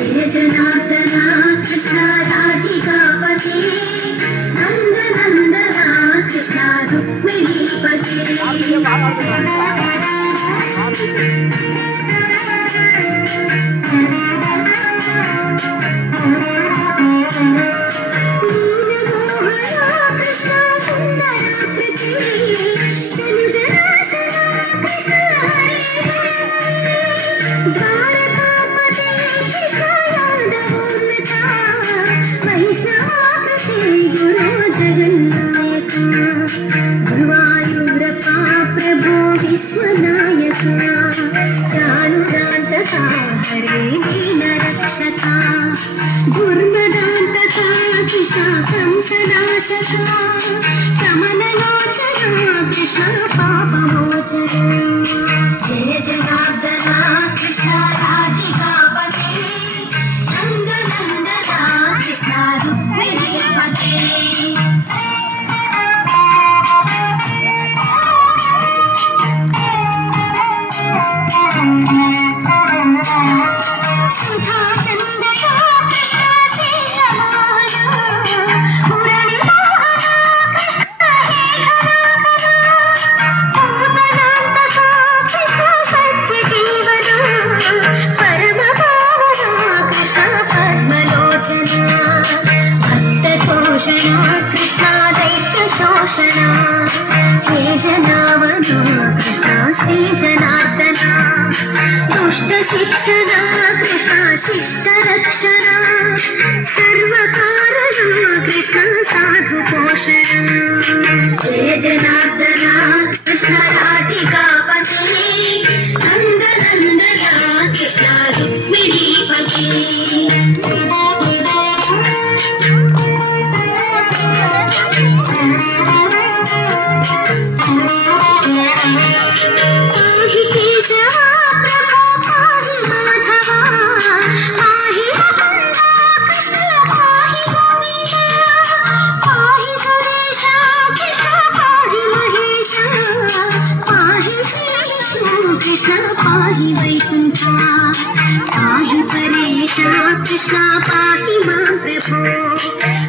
जय जनार्दना कृष्ण राधिकापते नंद नंदना कृष्ण रुक्मिणीपते जय जनार्दना कृष्ण राधिकापते नंद नंदना कृष्ण रुक्मिणीपते हे जनावना कृष्ण श्री जनार्दना दुष्ट शिक्षणा कृष्ण शिष्ट रक्षणा सर्वकारणा कृष्ण साधु पोषणा जय जनार्दना कृष्ण राधिकापते नंद नंदना कृष्ण रुक्मिणीपते कृष्ण पाहि वैकुंठा पाहि परेशा कृष्ण पाहि मां प्रभो